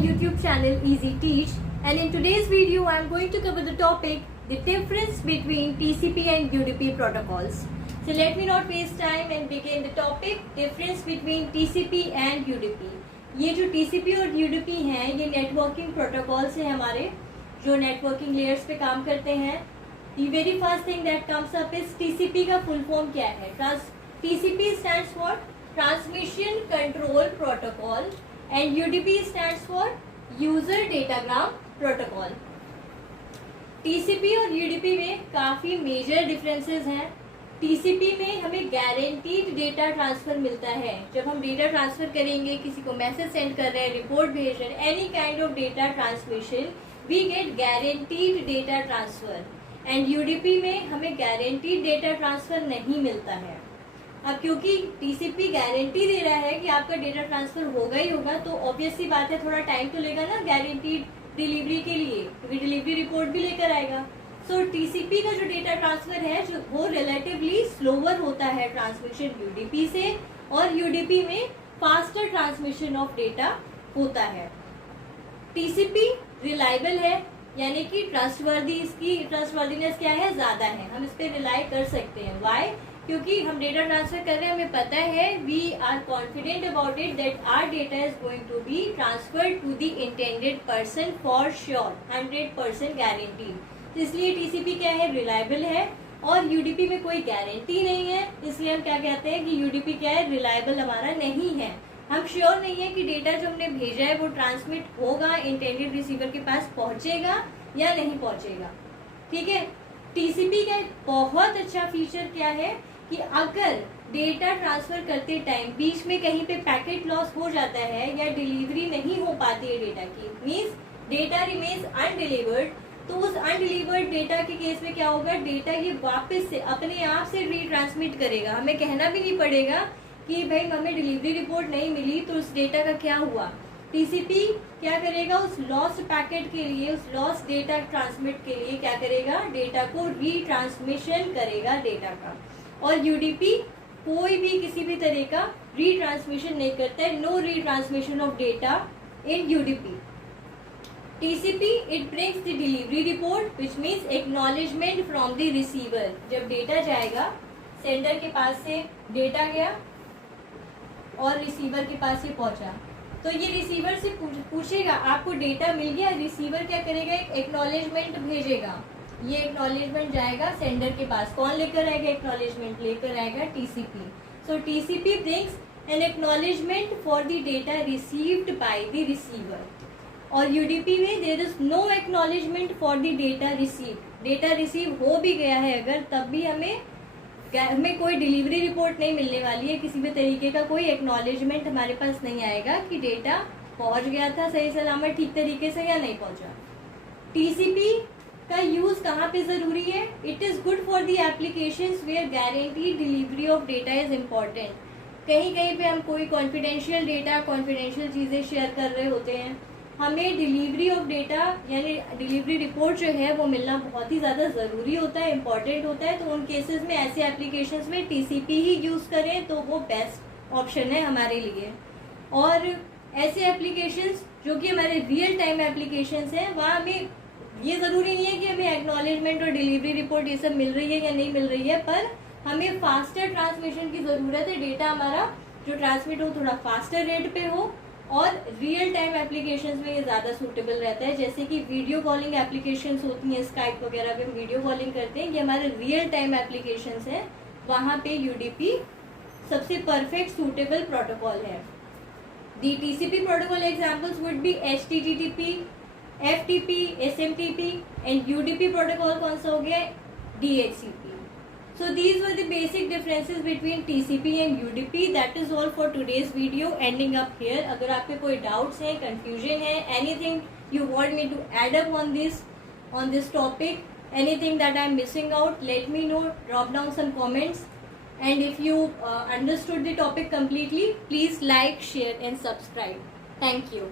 YouTube channel Easy Teach, and in today's video I am going to cover the topic the difference between TCP and UDP protocols. So let me not waste time and begin the topic difference between TCP and UDP. ये जो TCP और UDP हैं ये networking protocols हैं हमारे जो networking layers पे काम करते हैं. The very first thing that comes up is TCP का फुल फॉर्म क्या है. TCP stands for Transmission Control Protocol and UDP stands for User Datagram Protocol. TCP और UDP में काफी मेजर डिफरेंसेस हैं. TCP में हमें गारंटीड डेटा ट्रांसफर मिलता है. जब हम डेटा ट्रांसफर करेंगे, किसी को मैसेज सेंड कर रहे हैं, रिपोर्ट भेज रहे हैं, any kind of data transmission, we get guaranteed data transfer. And UDP में हमें गारंटीड डेटा ट्रांसफर नहीं मिलता है. अब क्योंकि TCP गारंटी दे रहा है कि आपका डेटा ट्रांसफर होगा ही होगा, तो ऑब्वियसली बात है थोड़ा टाइम तो लेगा ना गारंटीड डिलीवरी के लिए, क्योंकि डिलीवरी रिपोर्ट भी लेकर आएगा. सो TCP का जो डेटा ट्रांसफर है जो वो रिलेटिवली स्लोअर होता है ट्रांसमिशन UDP से, और UDP में फास्टर ट्रांसमिशन ऑफ डेटा होता है. TCP रिलायबल है, यानी कि ट्रस्टवर्दी, इसकी ट्रस्टवर्दीनेस क्या है, ज्यादा है, हम इस पे रिलाई कर सकते हैं. वाई? क्योंकि हम डेटा ट्रांसफर कर रहे हैं, हमें पता है, we are confident about it that our data is going to be transferred to the intended person for sure, 100% guarantee. इसलिए TCP क्या है, रिलायबल है. और UDP में कोई गारंटी नहीं है, इसलिए हम क्या कहते हैं कि UDP क्या है, रिलायबल हमारा नहीं है. हम श्योर नहीं है कि डेटा जो हमने भेजा है वो ट्रांसमिट होगा, इंटेंडेड रिसीवर के पास पहुंचेगा या नहीं पहुंचेगा. ठीक है. TCP का एक बहुत अच्छा फीचर क्या है कि अगर डेटा ट्रांसफर करते टाइम बीच में कहीं पे पैकेट लॉस हो जाता है या डिलीवरी नहीं हो पाती है डेटा की, मीन्स डेटा रिमेन्स अनडिलीवर्ड, तो उस अनडिलीवर्ड डेटा के केस में क्या होगा, डेटा ये वापस से अपने आप से रीट्रांसमिट करेगा. हमें कहना भी नहीं पड़ेगा कि भाई हमें डिलीवरी रिपोर्ट नहीं मिली तो उस डेटा का क्या हुआ. TCP क्या करेगा, उस लॉस्ट पैकेट के लिए, उस लॉस्ट डेटा ट्रांसमिट के लिए क्या करेगा, डेटा को रीट्रांसमिशन करेगा डेटा का. और UDP कोई भी किसी भी तरह का रीट्रांसमिशन नहीं करता है. No retransmission of data in UDP. TCP it brings the delivery report which means acknowledgement from the receiver. जब डेटा जाएगा, सेंडर के पास से डेटा गया और रिसीवर के पास से पहुंचा, तो ये रिसीवर से पूछेगा आपको डेटा मिल गया. रिसीवर क्या करेगा, एक एक्नॉलेजमेंट भेजेगा. ये एक्नॉलेजमेंट जाएगा सेंडर के पास. कौन लेकर आएगा एक्नॉलेजमेंट, लेकर आएगा TCP. So TCP brings an acknowledgement for the data received by the receiver. और UDP में there is no acknowledgement for the data receive. Data receive हो भी गया है अगर, तब भी हमें कोई डिलीवरी रिपोर्ट नहीं मिलने वाली है, किसी भी तरीके का कोई एक्नॉलेजमेंट हमारे पास नहीं आएगा कि डेटा पहुंच गया था सही सलामत ठीक तरीके से या नहीं पहुंचा. TCP का यूज कहाँ पे जरूरी है, it is good for the applications where guarantee delivery of data is important. कहीं कहीं पे हम कोई कॉन्फिडेंशियल डेटा, कॉन्फिडेंशियल चीजें शेयर कर रहे होते हैं, हमें डिलीवरी ऑफ डेटा यानी डिलीवरी रिपोर्ट जो है वो मिलना बहुत ही ज़्यादा ज़रूरी होता है, इम्पॉर्टेंट होता है. तो उन केसेस में, ऐसे एप्लीकेशंस में TCP ही यूज़ करें तो वो बेस्ट ऑप्शन है हमारे लिए. और ऐसे एप्लीकेशंस जो कि हमारे रियल टाइम एप्लीकेशंस हैं, वहाँ हमें ये ज़रूरी नहीं है कि हमें एक्नॉलेजमेंट और डिलीवरी रिपोर्ट ये सब मिल रही है या नहीं मिल रही है, पर हमें फास्टर ट्रांसमिशन की ज़रूरत है. डेटा हमारा जो ट्रांसमिट हो थोड़ा फास्टर रेट पे हो, और रियल टाइम एप्लीकेशंस में ये ज़्यादा सूटेबल रहता है. जैसे कि वीडियो कॉलिंग एप्लीकेशंस होती हैं, स्काइप वगैरह पे हम वीडियो कॉलिंग करते हैं, ये हमारे रियल टाइम एप्लीकेशंस हैं, वहाँ पे UDP सबसे परफेक्ट सूटेबल प्रोटोकॉल है. दी TCP protocol examples would be HTTP, FTP, SMTP and UDP protocol कौन सा हो गया, DHCP. So these were the basic differences between TCP and UDP. That is all for today's video. Ending up here. अगर आपके कोई doubts हैं, confusion है, anything you want me to add up on this topic, anything that I'm missing out, let me know. Drop down some comments. And if you understood the topic completely, please like, share, and subscribe. Thank you.